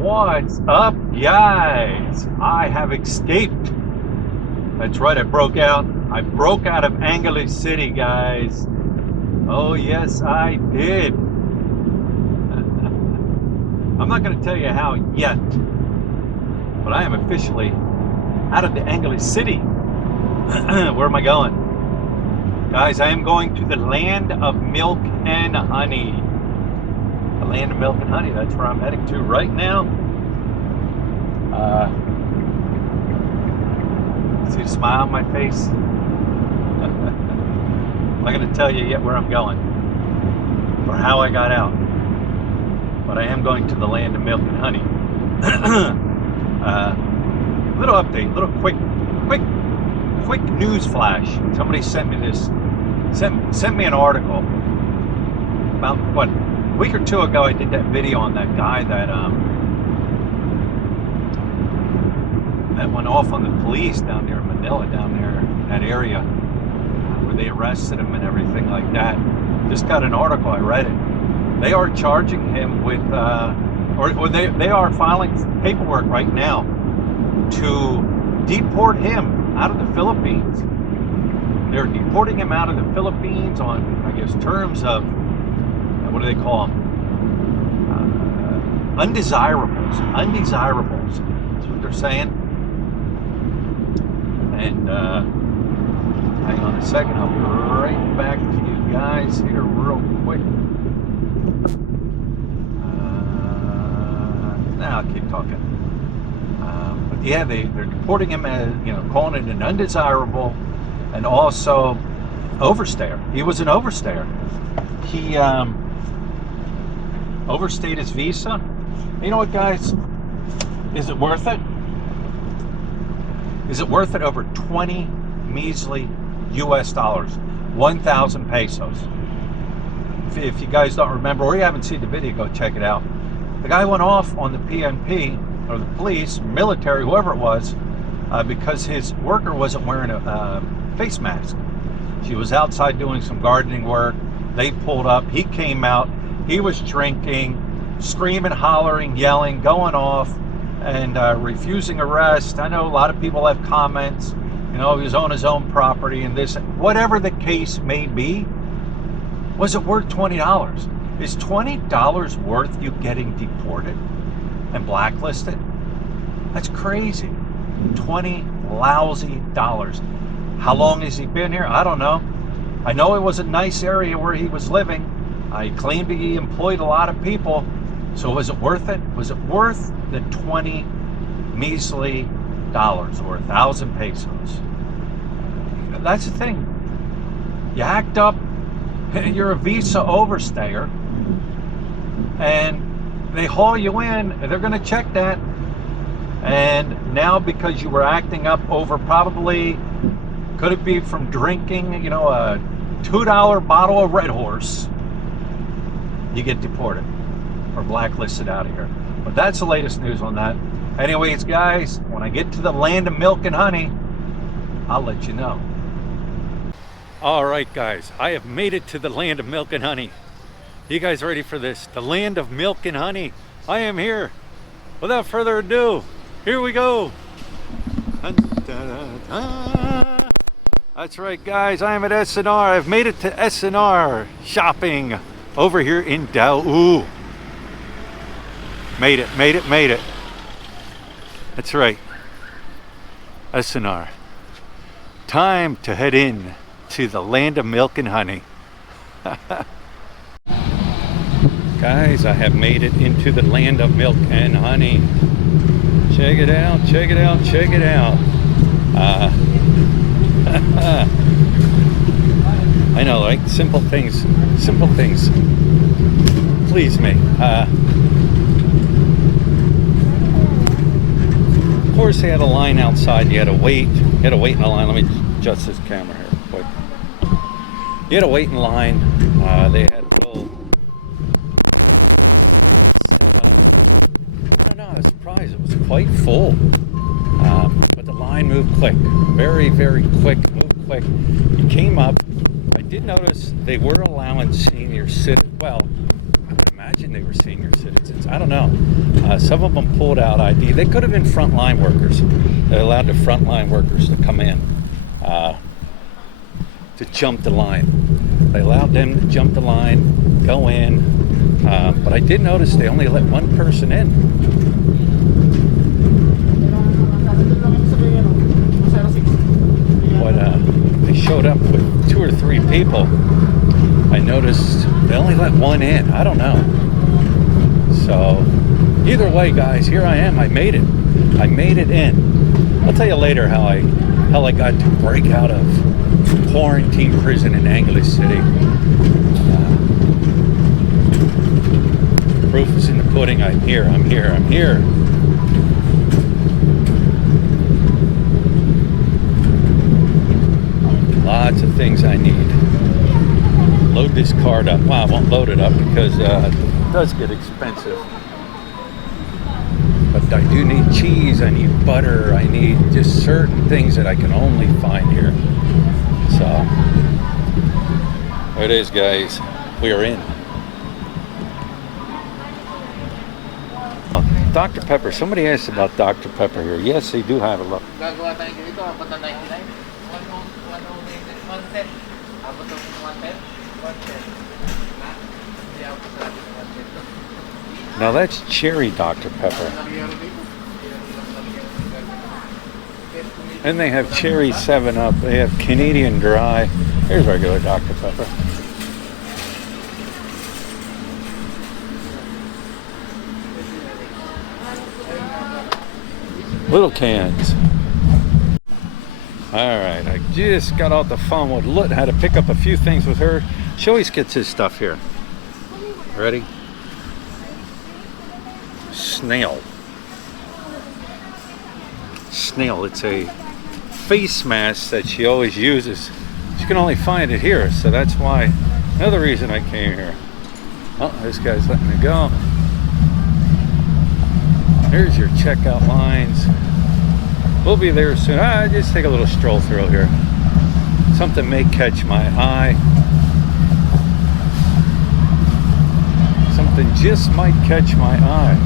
What's up, guys? I have escaped. That's right, I broke out. I broke out of Angeles City, guys. Oh, yes, I did. I'm not going to tell you how yet, but I am officially out of the Angeles City. Where am I going? Guys, I am going to the land of milk and honey. The land of milk and honey, that's where I'm heading to right now. See the smile on my face? I'm not going to tell you yet where I'm going or how I got out, but I am going to the land of milk and honey. Little update, little quick news flash. Somebody sent me this, sent me an article about what, a week or two ago. I did that video on that guy that went off on the police down there in Manila, down there in that area where they arrested him and everything like that. Just got an article, I read it. They are charging him with, or they are filing paperwork right now to deport him out of the Philippines. They're deporting him out of the Philippines on, I guess, terms of, what do they call them? Undesirables. Undesirables. That's what they're saying. And hang on a second, I'll be right back to you guys here real quick. I'll keep talking. But yeah, they're deporting him as, calling it an undesirable and also overstayer. He was an overstayer. He overstayed his visa. You know what, guys? Is it worth it? Is it worth it? Over 20 measly US dollars, 1,000 pesos. If you guys don't remember or you haven't seen the video, go check it out. The guy went off on the PNP, or the police, military, whoever it was, because his worker wasn't wearing a face mask. She was outside doing some gardening work. They pulled up. He came out. He was drinking, screaming, hollering, yelling, going off, and refusing arrest. I know a lot of people have comments. He was on his own property and this. Whatever the case may be, was it worth $20? Is $20 worth you getting deported and blacklisted? That's crazy. 20 lousy dollars. How long has he been here? I don't know. I know it was a nice area where he was living. I claimed he employed a lot of people. So was it worth it? Was it worth the 20 measly dollars or 1,000 pesos? That's the thing. You act up, you're a visa overstayer, and they haul you in, they're going to check that. And now because you were acting up over probably, could it be from drinking, a $2 bottle of Red Horse, you get deported or blacklisted out of here. But that's the latest news on that. Anyways, guys, when I get to the land of milk and honey, I'll let you know. All right, guys, I have made it to the land of milk and honey. You guys ready for this? The land of milk and honey. I am here. Without further ado, here we go. That's right, guys, I am at SNR. I've made it to SNR shopping over here in Daegu. Made it. That's right. SNR. Time to head in to the land of milk and honey. Guys, I have made it into the land of milk and honey. Check it out. I know, like simple things please me. Of course, they had a line outside. You had to wait in a line. Let me adjust this camera here quick. You had to wait in line. They had little set up. I don't know, I was surprised. It was quite full. But the line moved quick. Very, very quick. Moved quick. You came up. I did notice they were allowing senior citizens. Well, I would imagine imagine they were senior citizens. I don't know. Some of them pulled out ID. They could have been frontline workers. They allowed the frontline workers to come in to jump the line. They allowed them to jump the line, go in. But I did notice they only let one person in. But they showed up with 2 or 3 people. I noticed they only let one in. I don't know. So either way, guys, here I am. I made it. I made it in. I'll tell you later how I got to break out of quarantine prison in Angeles City. Proof is in the pudding. I'm here. I'm here. I'm here. Lots of things I need. Load this card up. Well, I won't load it up because it does get expensive. But I do need cheese, I need butter, I need just certain things that I can only find here. So, there it is, guys. We are in. Dr. Pepper. Somebody asked about Dr. Pepper here. Yes, they do have a look. Now that's cherry Dr. Pepper. And they have cherry 7-Up. They have Canadian Dry. Here's regular Dr. Pepper. Little cans. Alright, I just got off the phone with Lut. Had to pick up a few things with her. She always gets his stuff here. Ready? Snail. Snail. It's a face mask that she always uses. She can only find it here, so that's why. Another reason I came here. Oh, this guy's letting me go. Here's your checkout lines. We'll be there soon. Just take a little stroll through here. Something may catch my eye. Something just might catch my eye.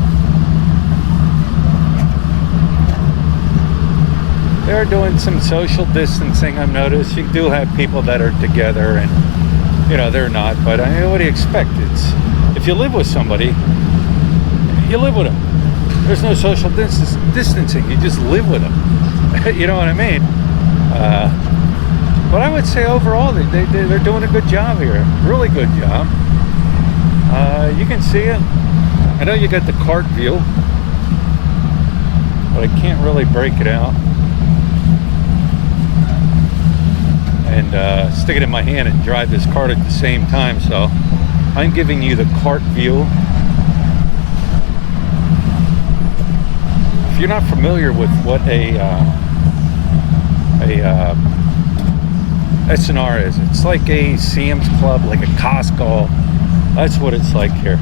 They're doing some social distancing, I've noticed. You do have people that are together and, you know, they're not. But I mean, what do you expect? If you live with somebody, you live with them. There's no social distancing. You just live with them. You know what I mean? But I would say overall, they're doing a good job here. Really good job. You can see it. I know you got the cart view, but I can't really break it out. And stick it in my hand and drive this cart at the same time. So I'm giving you the cart view. If you're not familiar with what a S&R is, it's like a Sam's Club, like a Costco. That's what it's like here.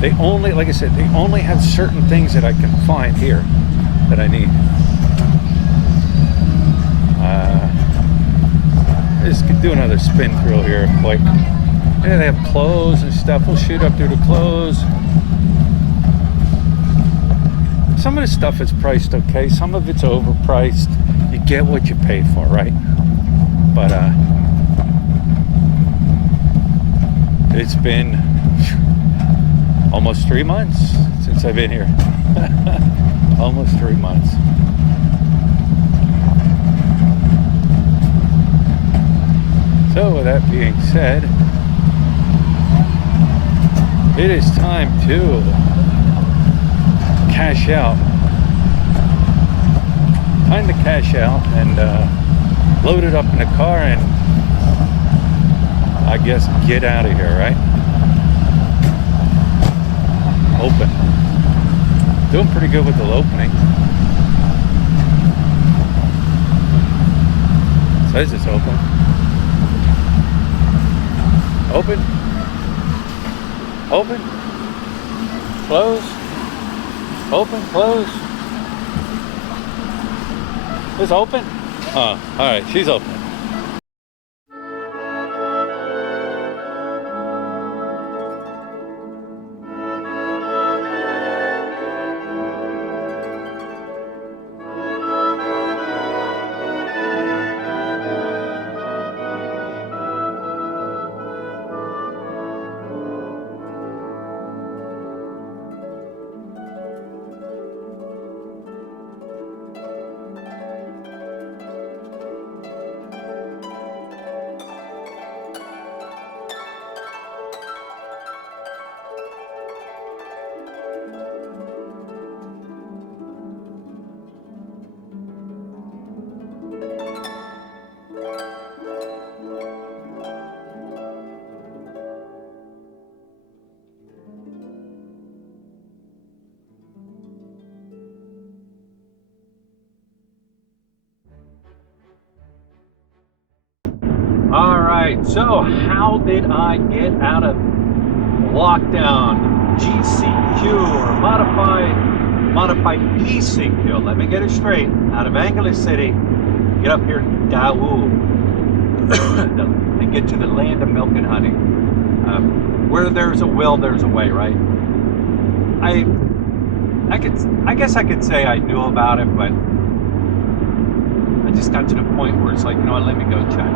They only, like I said, they only have certain things that I can find here that I need. Just do another spin through here quick. Yeah, they have clothes and stuff. We'll shoot up through the clothes. Some of the stuff is priced okay. Some of it's overpriced. You get what you pay for, right? But it's been almost 3 months since I've been here. Almost 3 months. So with that being said, it is time to cash out. Time to cash out and load it up in the car and I guess get out of here, right? Open. Doing pretty good with the opening. Says it's open. Open. Open. Close. Open. Close. It's open? Oh, alright, she's open. right, so how did I get out of lockdown? GCQ, or modified ECQ. Let me get it straight. Out of Angeles City, get up here to Daewoo, and get to the land of milk and honey. Where there's a will, there's a way, right? I guess I could say I knew about it, but I just got to the point where it's like, you know what, let me go check.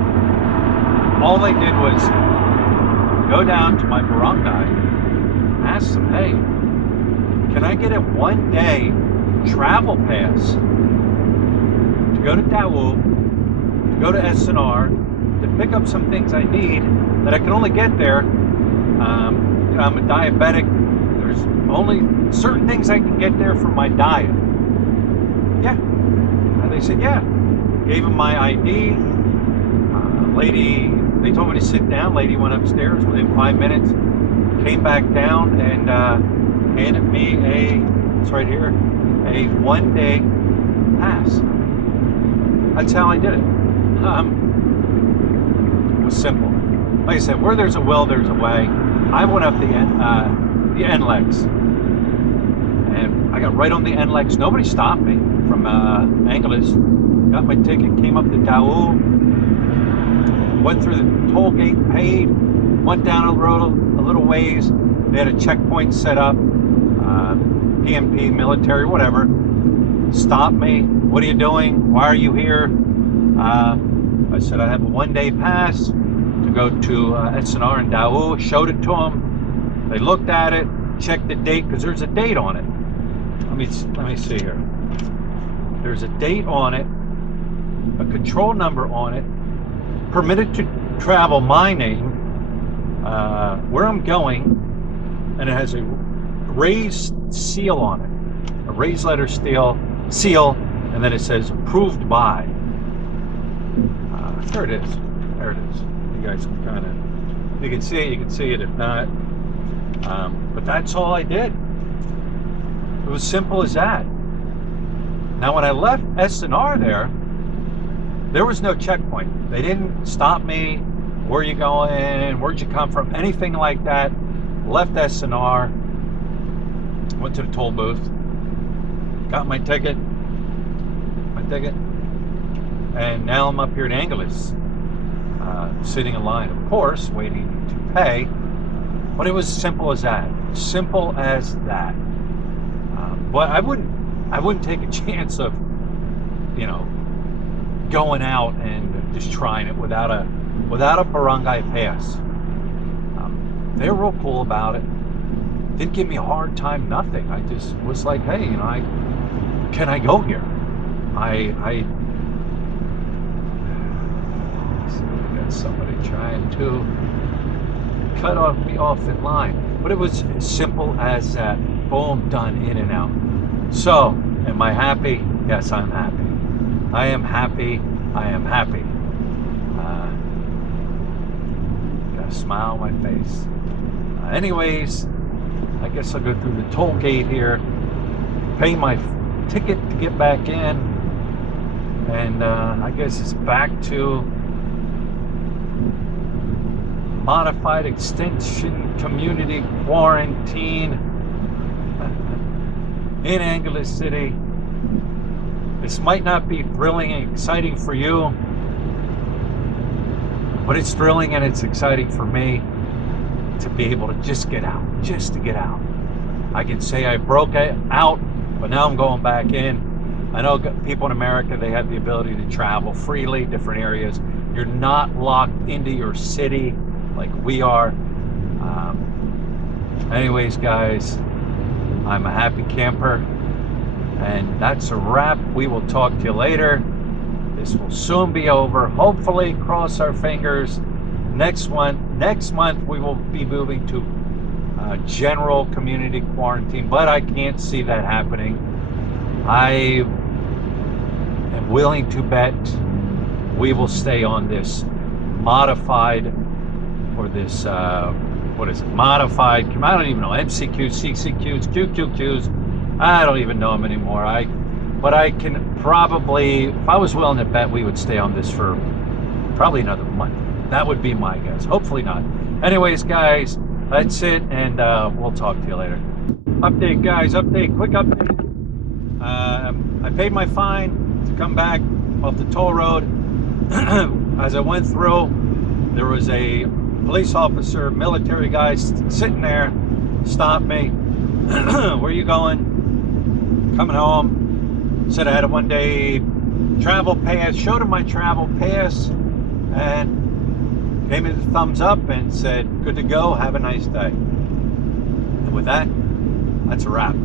All I did was go down to my barangay, ask them, hey, can I get a 1-day travel pass to go to Daewoo, to go to SNR, to pick up some things I need that I can only get there. You know, I'm a diabetic. There's only certain things I can get there from my diet. Yeah. And they said, yeah. Gave them my ID. Lady, they told me to sit down. Lady went upstairs within 5 minutes, came back down and handed me it's right here, a 1-day pass. That's how I did it. It was simple. Like I said, where there's a will, there's a way. I went up the NLEX, and I got right on the NLEX. Nobody stopped me from Angeles. Got my ticket, came up to Daewoo, went through the toll gate, paid, went down the road a little ways. They had a checkpoint set up, PMP, military, whatever. Stopped me. What are you doing? Why are you here? I said I have a 1-day pass to go to SNR in Daewoo. Showed it to them. They looked at it, checked the date, because there's a date on it. Let me see here. There's a date on it, a control number on it, permitted to travel my name, where I'm going, and it has a raised seal on it, a raised letter seal, and then it says approved by. There it is. There it is. You guys can kind of, you can see it. You can see it if not. But that's all I did. It was simple as that. Now, when I left SNR there was no checkpoint. They didn't stop me. Where are you going? Where'd you come from? Anything like that. Left SNR. Went to the toll booth. Got my ticket. And now I'm up here in Angeles, sitting in line, of course, waiting to pay. But it was simple as that. Simple as that. But I wouldn't take a chance of, you know, going out and just trying it without a barangay pass. They were real cool about it. Didn't give me a hard time. Nothing. I just was like, hey, you know, can I go here? I got somebody trying to cut me off in line. But it was as simple as that. Boom, done, in and out. So, am I happy? Yes, I'm happy. I am happy. I am happy. Got a smile on my face. Anyways, I guess I'll go through the toll gate here, pay my ticket to get back in, and I guess it's back to modified extension community quarantine in Angeles City. This might not be thrilling and exciting for you, but it's thrilling and it's exciting for me to be able to just to get out. I can say I broke out, but now I'm going back in. I know people in America, they have the ability to travel freely, different areas. You're not locked into your city like we are. Anyways, guys, I'm a happy camper, and that's a wrap. We will talk to you later. This will soon be over. Hopefully, cross our fingers. Next month we will be moving to general community quarantine, but I can't see that happening. I am willing to bet we will stay on this modified, or this what is it, modified, I don't even know, MCQs, CCQs, QQQs, I don't even know them anymore. But I can probably, if I was willing to bet, we would stay on this for probably another month. That would be my guess. Hopefully not. Anyways, guys, that's it, and we'll talk to you later. Update, guys. Update. Quick update. I paid my fine to come back off the toll road. As I went through, there was a police officer, military guy sitting there, stopped me. Where are you going? Coming home. Said I had a 1-day travel pass. Showed him my travel pass, and gave me the thumbs up and said, good to go, have a nice day. And with that, that's a wrap.